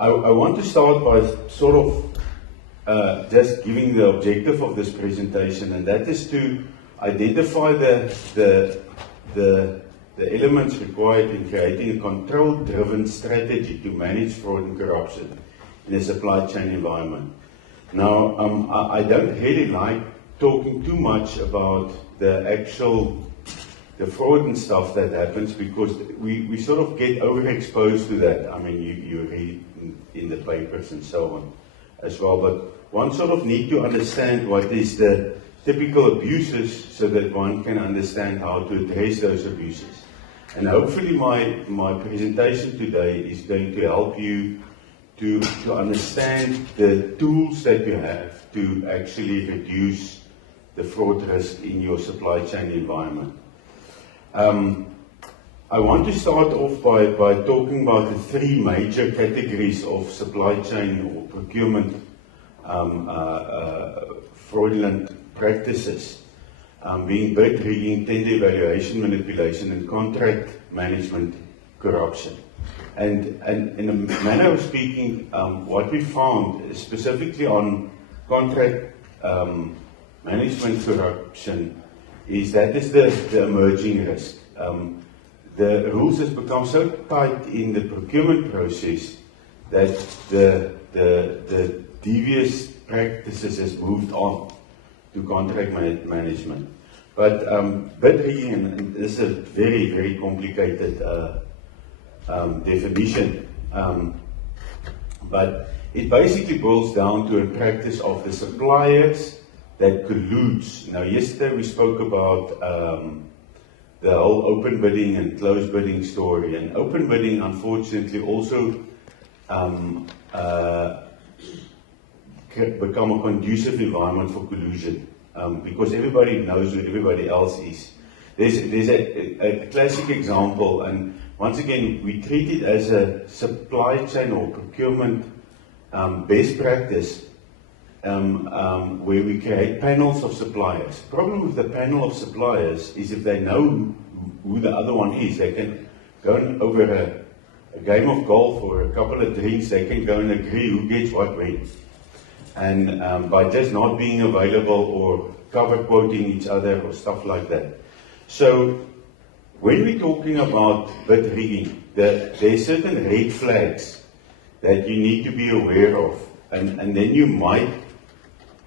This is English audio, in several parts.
I want to start by sort of just giving the objective of this presentation, and that is to identify the elements required in creating a control-driven strategy to manage fraud and corruption in a supply chain environment. Now, I don't really like talking too much about the fraud and stuff that happens, because we sort of get overexposed to that. I mean, you read in the papers and so on as well, but one sort of need to understand what is the typical abuses so that one can understand how to address those abuses. And hopefully my presentation today is going to help you to understand the tools that you have to actually reduce the fraud risk in your supply chain environment. I want to start off by talking about the three major categories of supply chain or procurement fraudulent practices, being bid rigging, tender evaluation manipulation, and contract management corruption. And in a manner of speaking, what we found specifically on contract management corruption is that is the emerging risk. The rules has become so tight in the procurement process that the devious practices has moved on to contract management. But bid rigging, and this is a very, very complicated definition, but it basically boils down to a practice of the suppliers that colludes. Now, yesterday we spoke about the whole open bidding and closed bidding story, and open bidding unfortunately also become a conducive environment for collusion, because everybody knows who everybody else is. There's a classic example, and once again we treat it as a supply chain or procurement best practice, where we create panels of suppliers. The problem with the panel of suppliers is if they know who the other one is, they can go over a game of golf or a couple of drinks, they can go and agree who gets what when. And by just not being available or cover quoting each other or stuff like that. So when we're talking about bid rigging, there's certain red flags that you need to be aware of, and then you might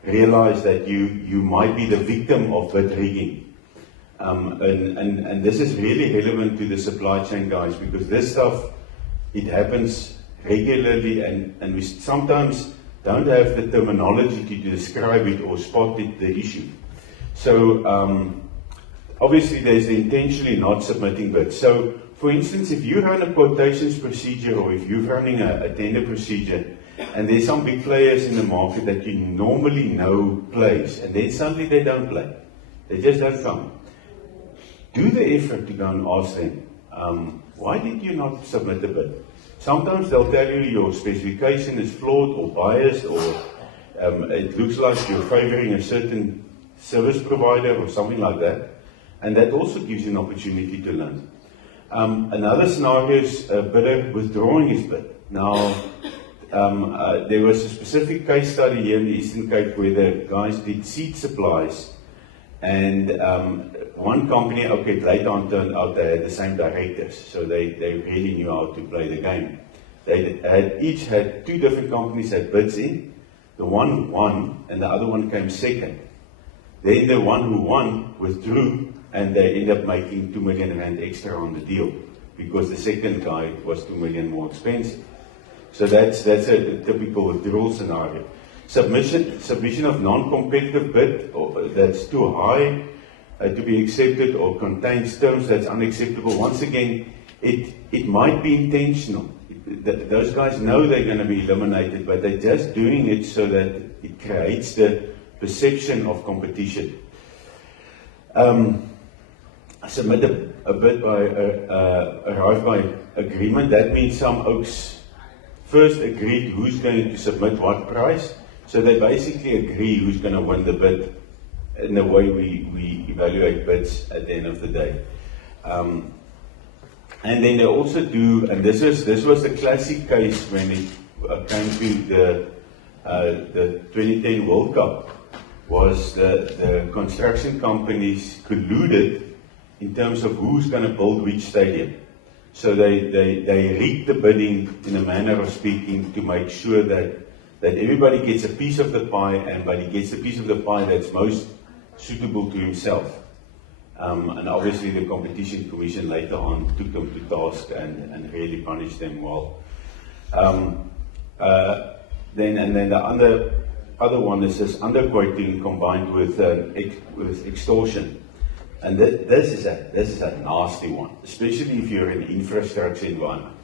realize that you might be the victim of bid rigging. And this is really relevant to the supply chain guys, because this stuff, it happens regularly, and we sometimes don't have the terminology to describe it or spot the issue. So obviously there's the intentionally not submitting bids. So for instance, if you run a quotations procedure, or if you're running a tender procedure, and there's some big players in the market that you normally know plays, and then suddenly they don't play. They just don't come. Do the effort to go and ask them, why did you not submit a bid? Sometimes they'll tell you your specification is flawed or biased, or it looks like you're favoring a certain service provider or something like that. And that also gives you an opportunity to learn. Another scenario is a bidder withdrawing his bid. Now, there was a specific case study here in the Eastern Cape where the guys did seed supplies, and one company, okay, later on turned out they had the same directors, so they really knew how to play the game. They each had two different companies had bids in. The one won, and the other one came second. Then the one who won withdrew, and they ended up making 2 million rand extra on the deal, because the second guy was 2 million more expensive. So that's a typical withdrawal scenario. Submission of non-competitive bid that's too high to be accepted, or contains terms that's unacceptable. Once again, it might be intentional. Those guys know they're going to be eliminated, but they're just doing it so that it creates the perception of competition. Submit a bid by arrive by agreement. That means some oaks first agreed who's going to submit what price, so they basically agree who's going to win the bid in the way we evaluate bids at the end of the day. And then they also do, and this was the classic case when came to the 2010 World Cup was the construction companies colluded in terms of who's going to build which stadium. So they rigged the bidding in a manner of speaking to make sure that everybody gets a piece of the pie, and but he gets the piece of the pie that's most suitable to himself. And obviously the Competition Commission later on took them to task and really punished them well. Then the other one is this underquoting combined with extortion. And this is a nasty one, especially if you're in an infrastructure environment.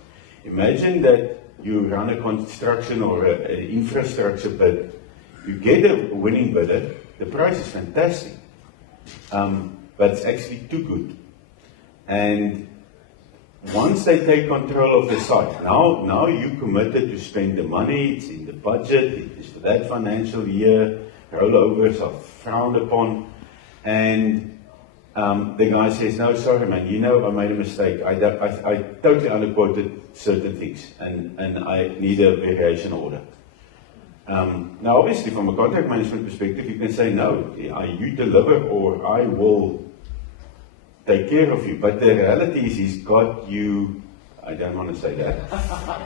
Imagine that you run a construction or an infrastructure bid, you get a winning bidder, the price is fantastic, but it's actually too good. And once they take control of the site, now you committed to spend the money, it's in the budget, it is for that financial year, rollovers are frowned upon, and the guy says, no, sorry man, you know I made a mistake. I totally underquoted certain things and I need a variation order. Now obviously from a contract management perspective, you can say, no, you deliver or I will take care of you. But the reality is he's got you, I don't want to say that,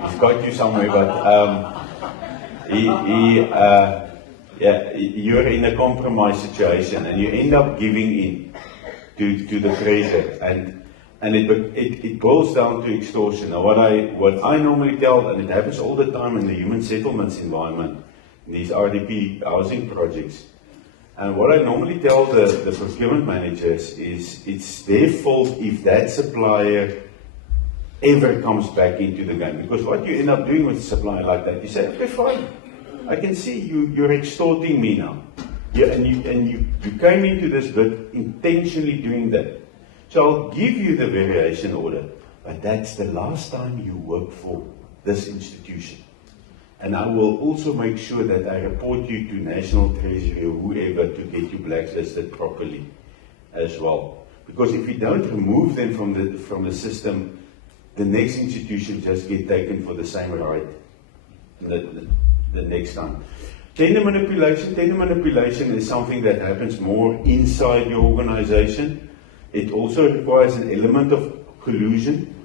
he's got you somewhere, but you're in a compromised situation and you end up giving in to the pressure, and it boils down to extortion. Now, what I normally tell, and it happens all the time in the human settlements environment, in these RDP housing projects, and what I normally tell the procurement managers is it's their fault if that supplier ever comes back into the game. Because what you end up doing with a supplier like that, you say, okay, fine, I can see you're extorting me now. Yeah, and you came into this bid intentionally doing that. So I'll give you the variation order, but that's the last time you work for this institution. And I will also make sure that I report you to National Treasury or whoever to get you blacklisted properly as well. Because if you don't remove them from the system, the next institution just get taken for the same right the next time. Tender manipulation is something that happens more inside your organization. It also requires an element of collusion,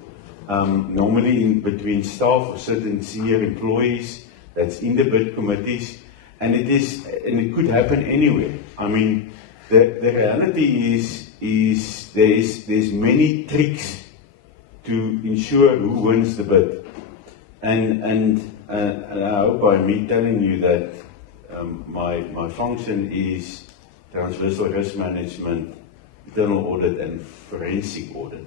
normally in between staff or certain senior employees that's in the bid committees, and it could happen anywhere. I mean, the reality is there's many tricks to ensure who wins the bid, and I hope by me telling you that my function is transversal risk management, internal audit, and forensic audit.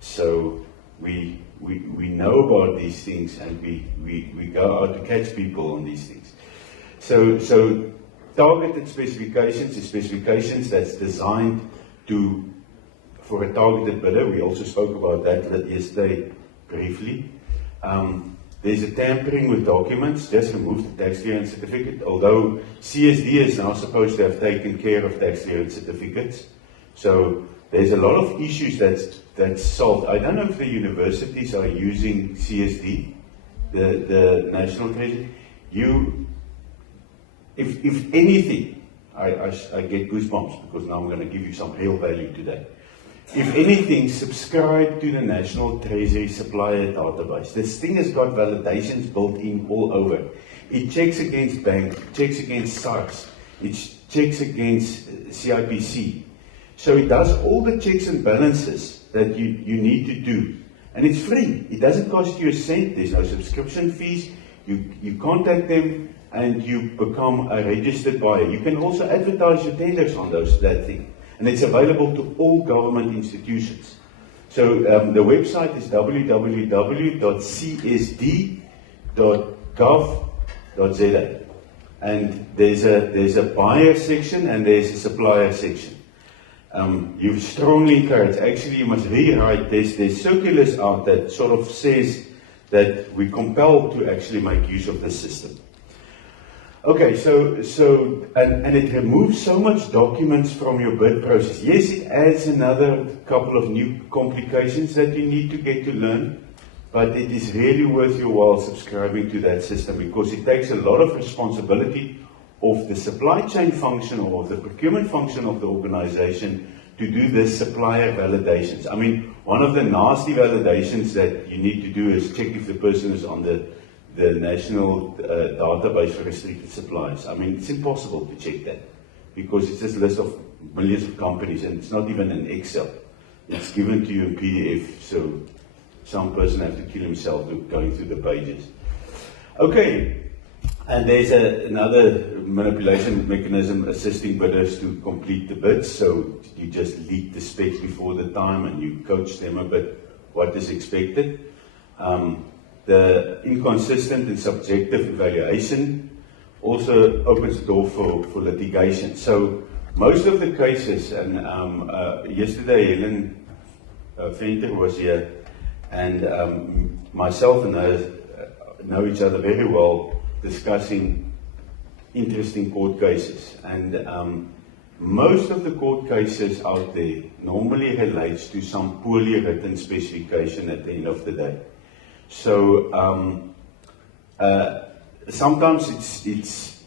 So we know about these things, and we go out to catch people on these things. So targeted specifications is specifications that's designed for a targeted bidder. We also spoke about that yesterday briefly. There's a tampering with documents, just remove the tax clearance certificate, although CSD is now supposed to have taken care of tax clearance certificates. So there's a lot of issues that's solved. I don't know if the universities are using CSD, the National Treasury. If anything, I get goosebumps because now I'm going to give you some real value today. If anything, subscribe to the National Treasury Supplier Database. This thing has got validations built in all over. It checks against bank, it checks against SARS, it checks against CIPC. So it does all the checks and balances that you need to do. And it's free. It doesn't cost you a cent. There's no subscription fees. You contact them and you become a registered buyer. You can also advertise your tenders on that thing. And it's available to all government institutions. So the website is www.csd.gov.za. And there's a buyer section and there's a supplier section. You strongly encourage, actually you must rewrite this. There's circulars out that sort of says that we're compelled to actually make use of this system. Okay, so it removes so much documents from your bid process. Yes, it adds another couple of new complications that you need to get to learn. but it is really worth your while subscribing to that system, because it takes a lot of responsibility of the supply chain function or of the procurement function of the organization to do this supplier validations. I mean, one of the nasty validations that you need to do is check if the person is on the national database for restricted suppliers. I mean, it's impossible to check that, because it's just a list of millions of companies, and it's not even an Excel. It's given to you in PDF, so some person has to kill himself going through the pages. Okay, and there's another manipulation mechanism assisting bidders to complete the bids. So you just leak the specs before the time and you coach them a bit what is expected. The inconsistent and subjective evaluation also opens the door for litigation. So most of the cases, and yesterday Helen Venter was here, and myself and her know each other very well, discussing interesting court cases. And most of the court cases out there normally relates to some poorly written specification at the end of the day. So sometimes it's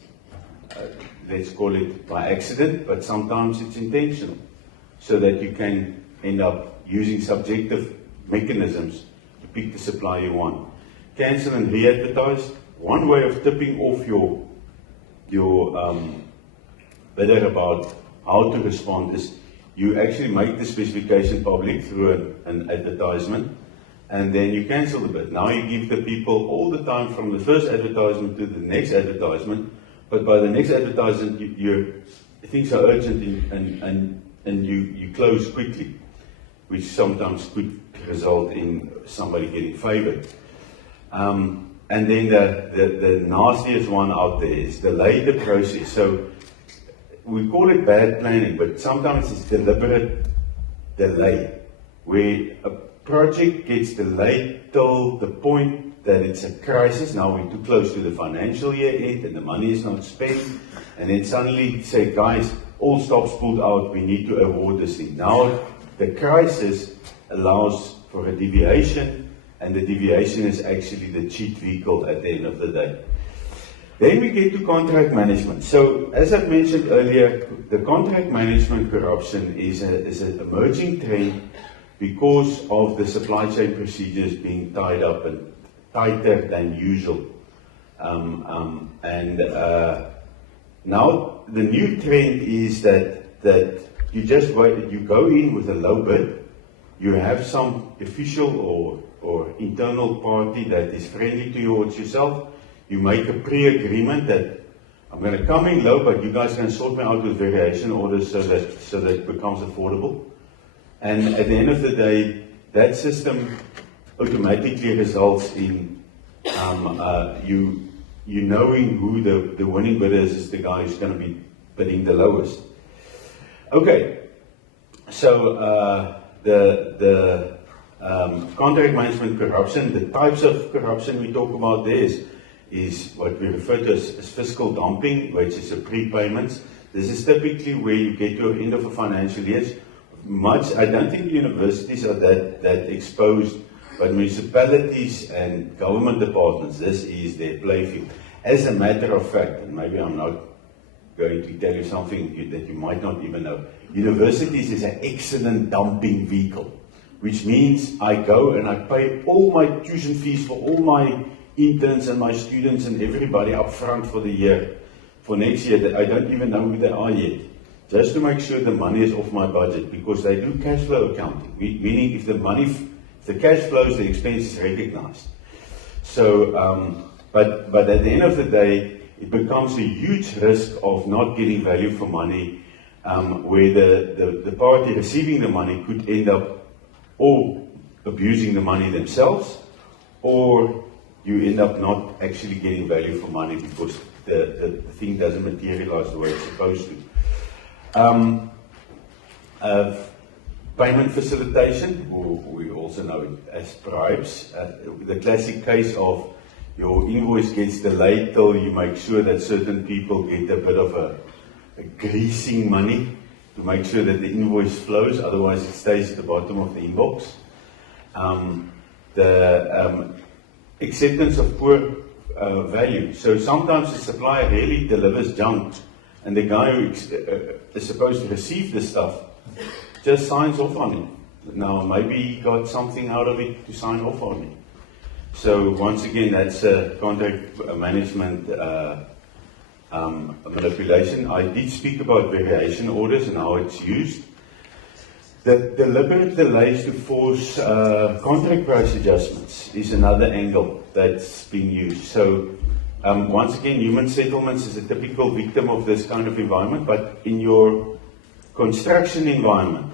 let's call it by accident, but sometimes it's intentional, so that you can end up using subjective mechanisms to pick the supplier you want. Cancel and re-advertise. One way of tipping off your bidder about how to respond is you actually make the specification public through an advertisement, and then you cancel the bid. Now you give the people all the time from the first advertisement to the next advertisement, but by the next advertisement things are urgent and you close quickly, which sometimes could result in somebody getting favored. And then the nastiest one out there is delay the process. So we call it bad planning, but sometimes it's deliberate delay, where a project gets delayed till the point that it's a crisis. Now we're too close to the financial year end and the money is not spent, and then suddenly say, guys, all stops pulled out, we need to award this thing. Now the crisis allows for a deviation, and the deviation is actually the cheat vehicle at the end of the day. Then we get to contract management. So, as I've mentioned earlier, the contract management corruption is an emerging trend because of the supply chain procedures being tied up and tighter than usual. Now the new trend is that you just wait, you go in with a low bid, you have some official or internal party that is friendly towards yourself. You make a pre-agreement that I'm going to come in low, but you guys can sort me out with variation orders so that it becomes affordable. And at the end of the day, that system automatically results in you knowing who the winning bidder is the guy who's going to be bidding the lowest. Okay, so the contract management corruption, the types of corruption we talk about there is what we refer to as fiscal dumping, which is a prepayments. This is typically where you get to the end of a financial year. I don't think universities are that exposed, but municipalities and government departments, this is their playfield. As a matter of fact, and maybe I'm not going to tell you something that you might not even know, universities is an excellent dumping vehicle, which means I go and I pay all my tuition fees for all my interns and my students and everybody up front for the year, for next year, that I don't even know who they are yet, just to make sure the money is off my budget, because they do cash flow accounting, meaning if the cash flows, the expense is recognized. So, but at the end of the day, it becomes a huge risk of not getting value for money, where the party receiving the money could end up or abusing the money themselves, or you end up not actually getting value for money because the thing doesn't materialize the way it's supposed to. Payment facilitation, or we also know it as bribes. The classic case of your invoice gets delayed till you make sure that certain people get a bit of a greasing money to make sure that the invoice flows, otherwise it stays at the bottom of the inbox. the acceptance of poor value. So sometimes the supplier really delivers junk, and the guy who is supposed to receive the stuff just signs off on it. Now maybe he got something out of it to sign off on it. So once again, that's a contract management manipulation. I did speak about variation orders and how it's used. The deliberate delays to force contract price adjustments is another angle that's being used. So once again, human settlements is a typical victim of this kind of environment, but in your construction environment,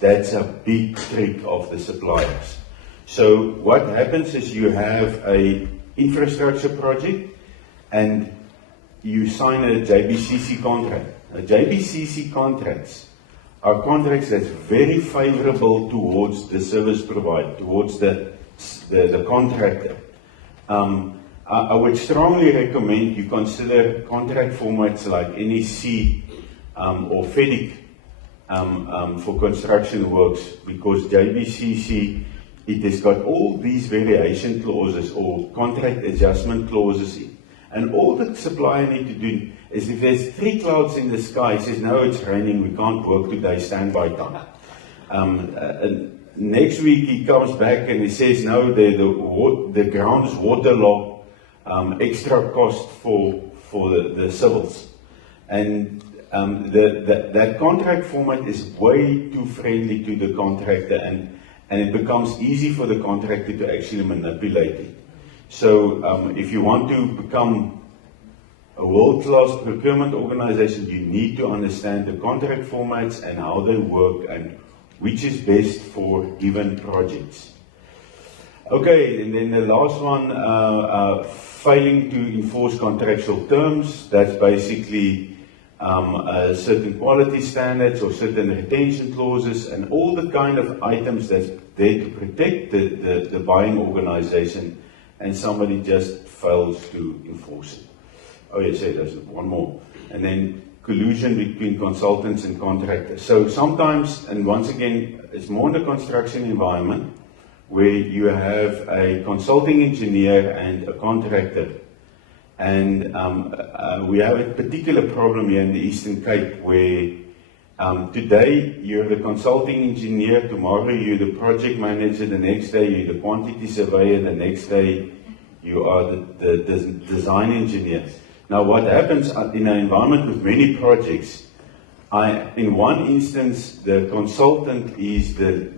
that's a big trick of the suppliers. So what happens is you have a infrastructure project and you sign a JBCC contract. JBCC contracts are contracts that's very favorable towards the service provider, towards the contractor. I would strongly recommend you consider contract formats like NEC or FEDIC for construction works, because JBCC, it has got all these variation clauses or contract adjustment clauses in. And all the supplier need to do is, if there's 3 clouds in the sky, he says, no, it's raining, we can't work today, standby time. And next week he comes back and he says, no, the ground is waterlogged, extra cost for the civils. And that contract format is way too friendly to the contractor, and it becomes easy for the contractor to actually manipulate it. So if you want to become a world-class procurement organization, you need to understand the contract formats and how they work and which is best for given projects. Okay, and then the last one, failing to enforce contractual terms. That's basically certain quality standards or certain retention clauses and all the kind of items that's there to protect the buying organization, and somebody just fails to enforce it. Oh yes, there's one more. And then collusion between consultants and contractors. So sometimes, and once again, it's more in the construction environment, where you have a consulting engineer and a contractor. And we have a particular problem here in the Eastern Cape where today you're the consulting engineer, tomorrow you're the project manager, the next day you're the quantity surveyor, the next day you are the design engineer. Now what happens in an environment with many projects, in one instance the consultant is the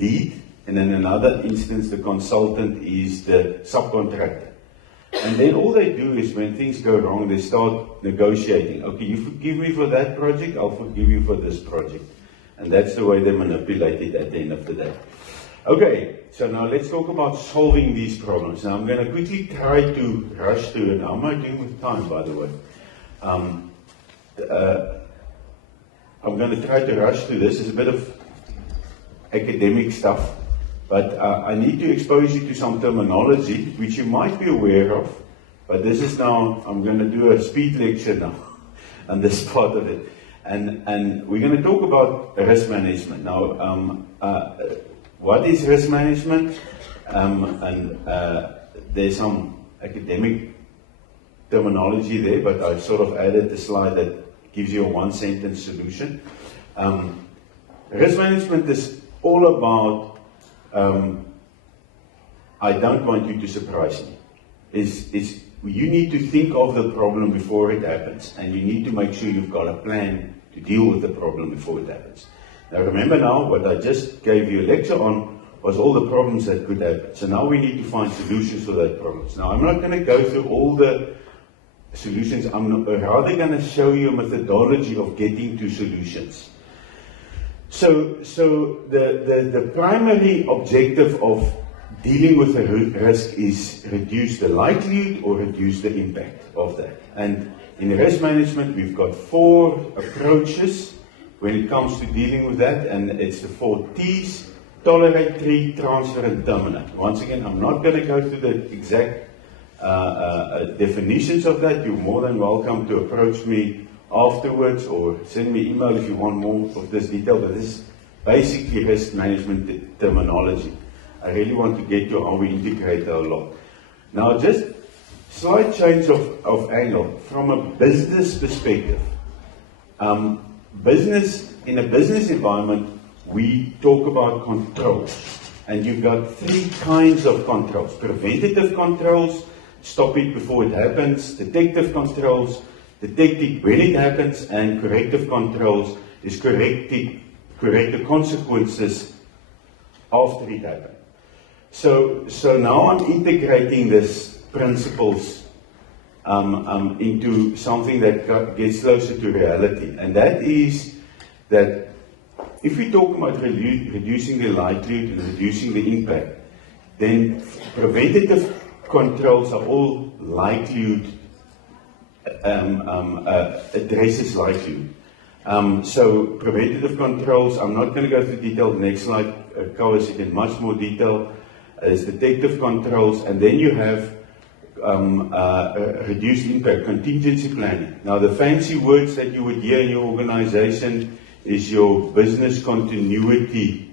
lead, and in another instance the consultant is the subcontractor. And then all they do is, when things go wrong, they start negotiating. Okay, you forgive me for that project, I'll forgive you for this project. And that's the way they manipulate it at the end of the day. Okay, so now let's talk about solving these problems. Now I'm going to quickly try to rush through it. How am I doing with time, by the way? I'm going to try to rush through this. It's a bit of academic stuff. But I need to expose you to some terminology which you might be aware of. But this is now, I'm going to do a speed lecture now on this part of it. And we're going to talk about risk management. Now, what is risk management? There's some academic terminology there, but I've sort of added a slide that gives you a one-sentence solution. Risk management is all about I don't want you to surprise me. You need to think of the problem before it happens, and you need to make sure you've got a plan to deal with the problem before it happens. Now remember now, what I just gave you a lecture on was all the problems that could happen. So now we need to find solutions for those problems. Now I'm not going to go through all the solutions. I'm rather going to show you a methodology of getting to solutions. So the primary objective of dealing with a risk is reduce the likelihood or reduce the impact of that. And in risk management, we've got 4 approaches when it comes to dealing with that, and it's the 4 T's: tolerate, treat, transfer, and terminate. Once again, I'm not going to go through the exact definitions of that. You're more than welcome to approach me afterwards or send me email if you want more of this detail, but this is basically risk management terminology. I really want to get to how we integrate our law. Now, just slight change of angle from a business perspective. In a business environment, we talk about controls. And you've got three kinds of controls. Preventative controls, stop it before it happens. Detective controls, detect it when it happens. And corrective controls is correct the consequences after it happened. So now I'm integrating these principles into something that gets closer to reality. And that is that if we talk about reducing the likelihood and reducing the impact, then preventative controls are all likelihood, addresses likelihood. So preventative controls, I'm not going to go through detail. The next slide covers it in much more detail. Is detective controls, and then you have reduced impact, contingency planning. Now, the fancy words that you would hear in your organization is your business continuity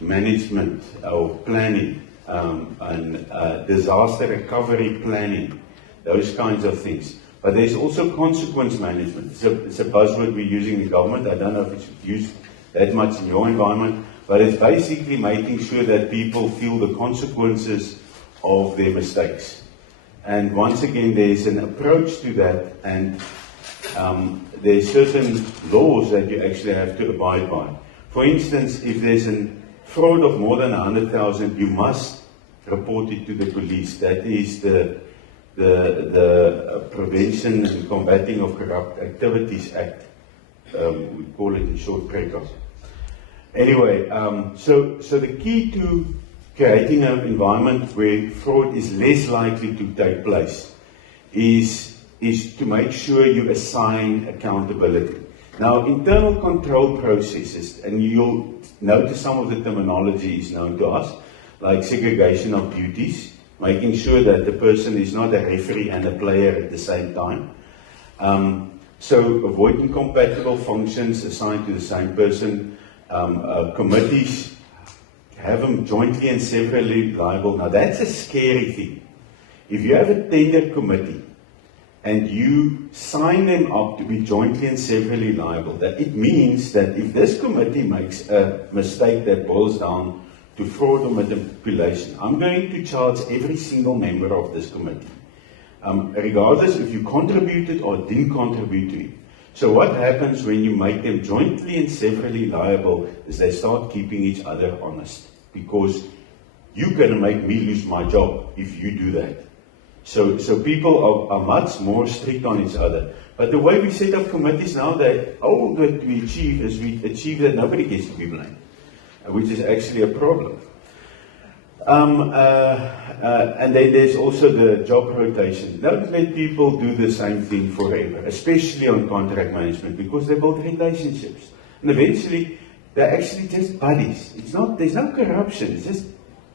management or planning, and disaster recovery planning, those kinds of things. But there's also consequence management. It's a buzzword we're using in government. I don't know if it's used that much in your environment, but it's basically making sure that people feel the consequences of their mistakes. And once again, there's an approach to that, and there's certain laws that you actually have to abide by. For instance, if there's a fraud of more than 100,000, you must report it to the police. That is the Prevention and Combating of Corrupt Activities Act. We call it in short PRECOS. Anyway, so the key to creating an environment where fraud is less likely to take place is to make sure you assign accountability. Now, internal control processes, and you'll notice some of the terminology is known to us, like segregation of duties, making sure that the person is not a referee and a player at the same time. So avoid incompatible functions assigned to the same person. Committees, have them jointly and severally liable. Now that's a scary thing. If you have a tender committee and you sign them up to be jointly and severally liable, that it means that if this committee makes a mistake that boils down to fraud or manipulation, I'm going to charge every single member of this committee, regardless if you contributed or didn't contribute to it. So what happens when you make them jointly and severally liable is they start keeping each other honest, because you're going to make me lose my job if you do that. So people are much more strict on each other. But the way we set up committees now, all that we achieve is we achieve that nobody gets to be blamed, which is actually a problem. And then there's also the job rotation. Don't let people do the same thing forever, especially on contract management, because they build relationships. And eventually, they're actually just buddies. There's no corruption. It's just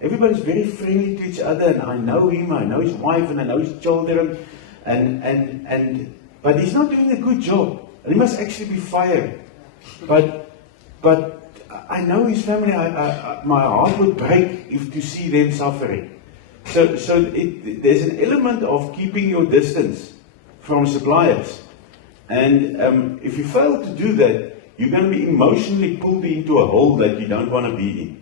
everybody's very friendly to each other, and I know him, I know his wife, and I know his children, but he's not doing a good job, and he must actually be fired. But I know his family. My heart would break to see them suffering. So there's an element of keeping your distance from suppliers, and if you fail to do that, you're going to be emotionally pulled into a hole that you don't want to be in.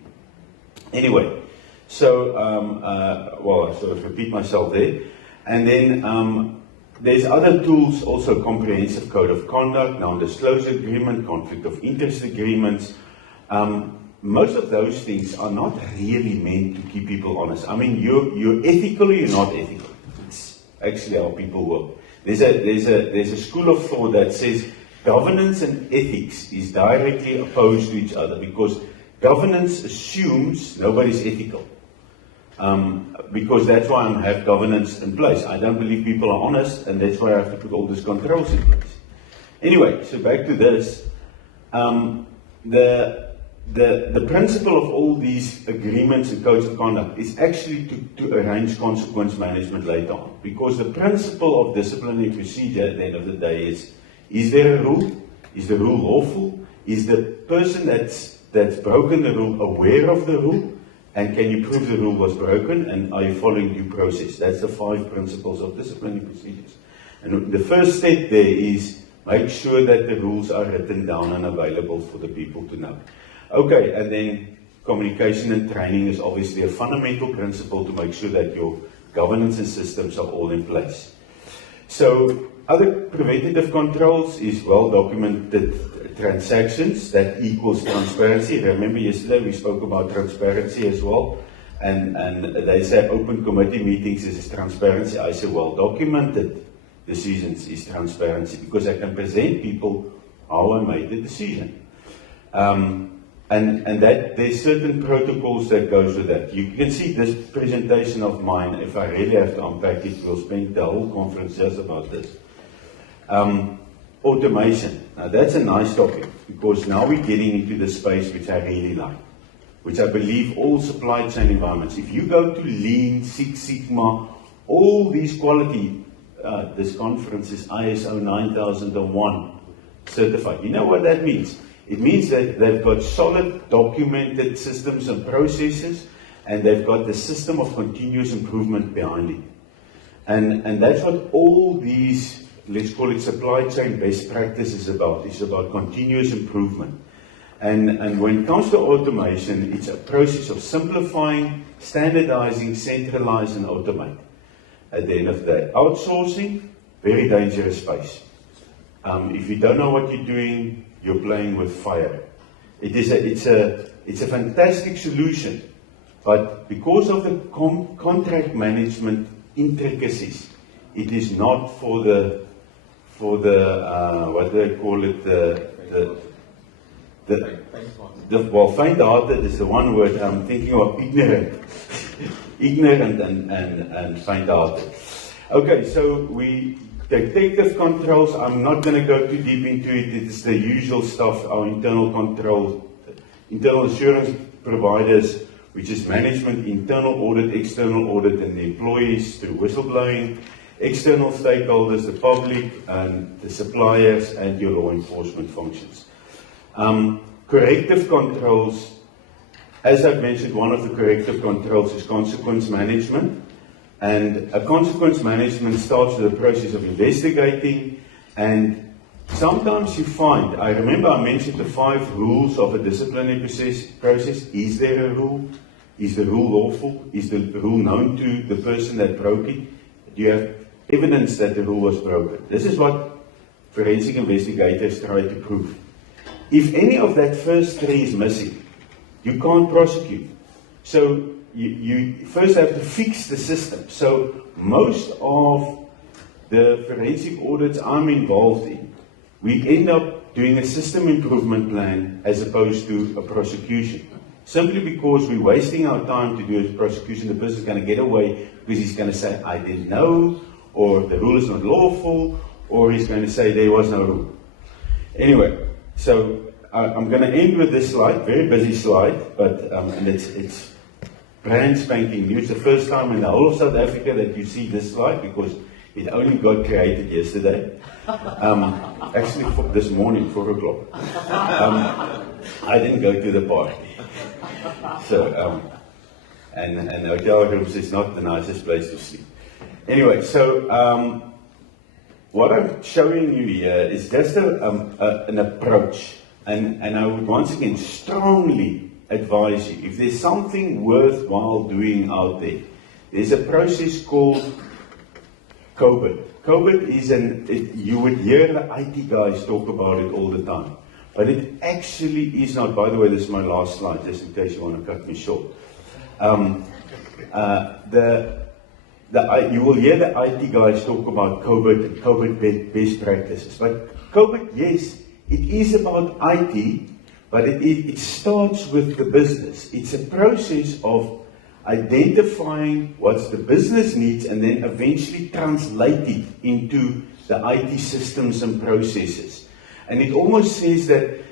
Anyway, so I sort of repeat myself there, and then there's other tools also: comprehensive code of conduct, non-disclosure agreement, conflict of interest agreements. Most of those things are not really meant to keep people honest. I mean, you're ethical or you're not ethical. It's actually how people work. There's a school of thought that says governance and ethics is directly opposed to each other, because governance assumes nobody's ethical. Because that's why I have governance in place. I don't believe people are honest, and that's why I have to put all these controls in place. Anyway, so back to this. The principle of all these agreements and codes of conduct is actually to arrange consequence management later on. Because the principle of disciplinary procedure at the end of the day is there a rule? Is the rule lawful? Is the person that's broken the rule aware of the rule? And can you prove the rule was broken? And are you following due process? That's the 5 principles of disciplinary procedures. And the first step there is make sure that the rules are written down and available for the people to know. Okay, and then communication and training is obviously a fundamental principle to make sure that your governance and systems are all in place. So, other preventative controls is well-documented transactions that equals transparency. Remember yesterday we spoke about transparency as well, and they say open committee meetings is transparency. I say well-documented decisions is transparency because I can present people how I made the decision. And that there's certain protocols that goes with that. You can see this presentation of mine, if I really have to unpack it, we'll spend the whole conference just about this. Automation. Now that's a nice topic because now we're getting into the space which I really like, which I believe all supply chain environments, if you go to Lean, Six Sigma, all these quality, this conference is ISO 9001 certified. You know what that means? It means that they've got solid documented systems and processes, and they've got the system of continuous improvement behind it. And that's what all these, let's call it supply chain best practice is about. It's about continuous improvement. And when it comes to automation, it's a process of simplifying, standardizing, centralize, and automate. At the end of the day, outsourcing, very dangerous space. If you don't know what you're doing, you're playing with fire. It's a fantastic solution, but because of the contract management intricacies, it is not for the what do they call it, well, faint-hearted is the one word I'm thinking of, ignorant. Ignorant and faint-hearted. Okay, so detective controls, I'm not going to go too deep into it. It's the usual stuff, our internal control, internal assurance providers, which is management, internal audit, external audit, and the employees through whistleblowing, external stakeholders, the public, and the suppliers, and your law enforcement functions. Corrective controls, as I've mentioned, one of the corrective controls is consequence management. And a consequence management starts with the process of investigating, and sometimes you find, I remember I mentioned the 5 rules of a disciplinary process. Is there a rule? Is the rule lawful? Is the rule known to the person that broke it? Do you have evidence that the rule was broken? This is what forensic investigators try to prove. If any of that first 3 is missing, you can't prosecute. So you first have to fix the system. So most of the forensic audits I'm involved in, we end up doing a system improvement plan as opposed to a prosecution. Simply because we're wasting our time to do a prosecution, the person's going to get away because he's going to say, I didn't know, or the rule is not lawful, or he's going to say there was no rule. Anyway, so I'm going to end with this slide, very busy slide, but and it's brand spanking new. It's the first time in the whole of South Africa that you see this slide because it only got created yesterday. Actually, this morning, 4 o'clock. I didn't go to the party. So, and hotel rooms is not the nicest place to sleep. Anyway, so what I'm showing you here is just an approach. And I would once again strongly advise you, if there's something worthwhile doing out there, there's a process called COVID. COVID is you would hear the IT guys talk about it all the time. But it actually is not. By the way, this is my last slide, just in case you want to cut me short. You will hear the IT guys talk about COVID and COVID best practices. But COVID, yes, it is about IT, but it starts with the business. It's a process of identifying what the business needs and then eventually translate it into the IT systems and processes. And it almost says that,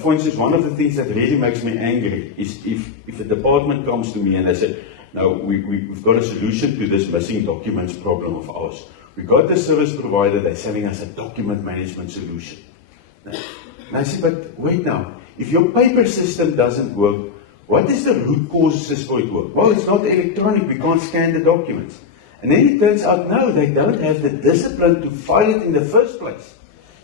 for instance, one of the things that really makes me angry is if a department comes to me and they say, no, we've got a solution to this missing documents problem of ours. We got the service provider, they're selling us a document management solution. And I say, but wait now, if your paper system doesn't work, What is the root causes for it work? Well, it's not electronic, we can't scan the documents. And then it turns out, no, they don't have the discipline to file it in the first place.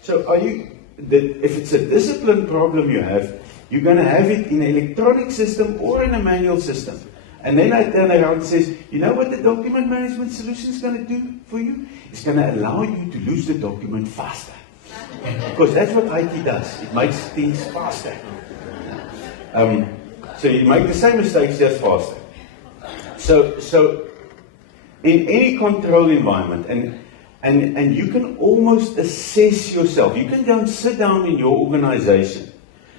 So if it's a discipline problem you have, you're going to have it in an electronic system or in a manual system. And then I turn around and says, you know what the document management solution is going to do for you? It's going to allow you to lose the document faster. Because that's what IT does. It makes things faster. So you make the same mistakes just faster. So in any control environment, and you can almost assess yourself. You can go and sit down in your organization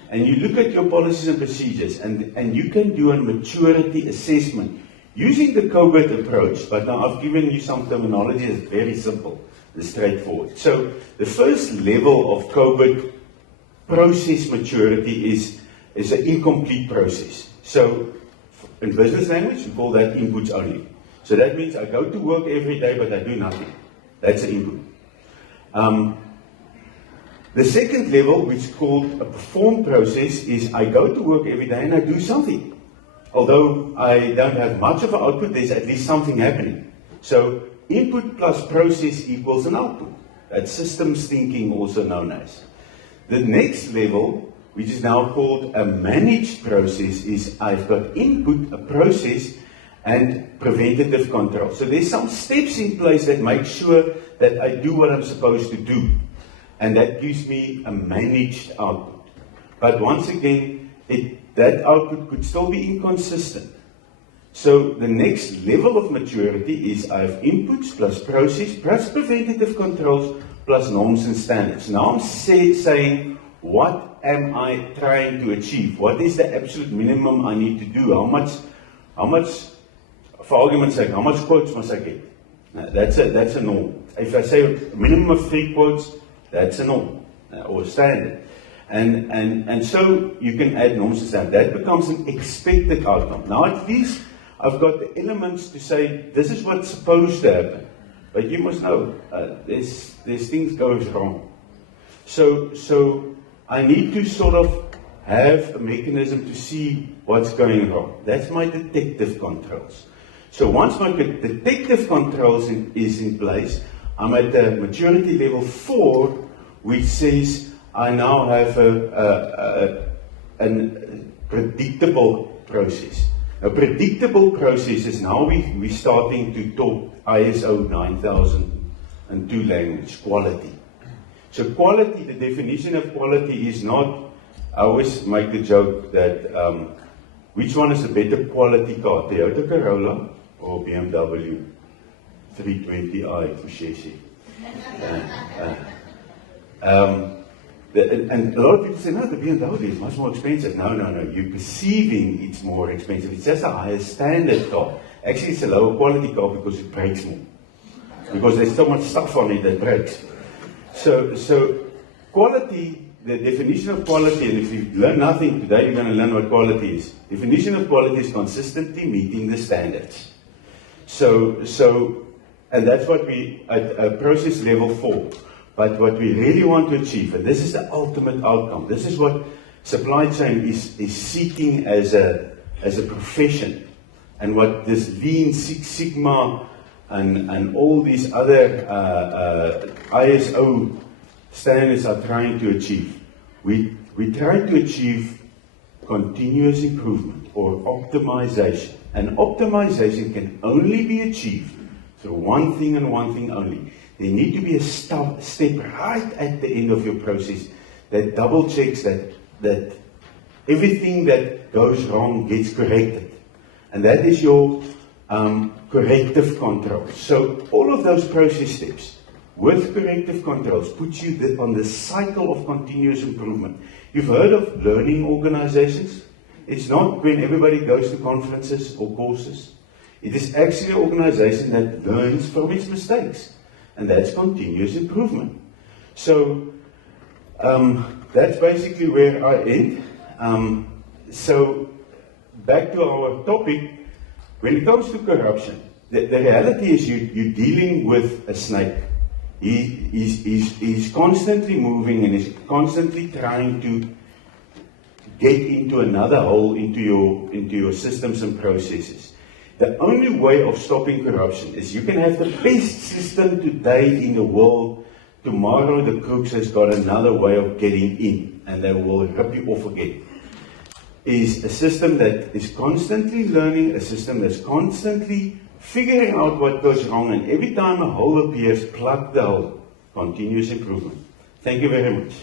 and you look at your policies and procedures, and you can do a maturity assessment using the COBIT approach. But now I've given you some terminology that's very simple and straightforward. So the first level of COBIT process maturity is an incomplete process. So in business language, we call that inputs only. So that means I go to work every day, but I do nothing. That's an input. The second level, which is called a perform process, is I go to work every day and I do something. Although I don't have much of an output, there's at least something happening. So input plus process equals an output. That's systems thinking, also known as. The next level, which is now called a managed process, is I've got input, a process, and preventative control. So there's some steps in place that make sure that I do what I'm supposed to do. And that gives me a managed output. But once again, that output could still be inconsistent. So the next level of maturity is I have inputs plus process plus preventative controls plus norms and standards. Now I'm saying, what am I trying to achieve? What is the absolute minimum I need to do? How much, for argument's sake, how much quotes must I get? Now, that's a norm. If I say a minimum of 3 quotes, that's a norm or a standard. And so you can add norms and standards. That becomes an expected outcome. Now at least I've got the elements to say this is what's supposed to happen. But you must know, there's things goes wrong. So I need to sort of have a mechanism to see what's going wrong. That's my detective controls. So once my detective controls is in place, I'm at the maturity level 4, which says I now have a predictable process. A predictable process is now we're starting to talk ISO 9002 language, quality. So quality, the definition of quality is not, I always make the joke that which one is a better quality car, Toyota Corolla or BMW 320i for Sheshe? And a lot of people say, no, the BMW is much more expensive. No, you're perceiving it's more expensive. It's just a higher standard car. Actually, it's a lower quality car because it breaks more. Because there's so much stuff on it that breaks. So quality, the definition of quality, and if you learn nothing today, you're going to learn what quality is. Definition of quality is consistently meeting the standards. And that's what we, at process level 4. But what we really want to achieve, and this is the ultimate outcome, this is what supply chain is seeking as a profession, and what this Lean Six Sigma and all these other ISO standards are trying to achieve. We're trying to achieve continuous improvement or optimization. And optimization can only be achieved through one thing and one thing only. There need to be a step right at the end of your process that double checks that everything that goes wrong gets corrected. And that is your corrective control. So all of those process steps with corrective controls puts you on the cycle of continuous improvement. You've heard of learning organizations? It's not when everybody goes to conferences or courses. It is actually an organization that learns from its mistakes. And that's continuous improvement. So that's basically where I end. So back to our topic. When it comes to corruption, the reality is you're dealing with a snake. He's constantly moving and he's constantly trying to get into another hole into your systems and processes. The only way of stopping corruption is you can have the best system today in the world. Tomorrow the crooks has got another way of getting in, and they will rip you off again. Is a system that is constantly learning, a system that's constantly figuring out what goes wrong, and every time a hole appears, plug the hole. Continuous improvement. Thank you very much.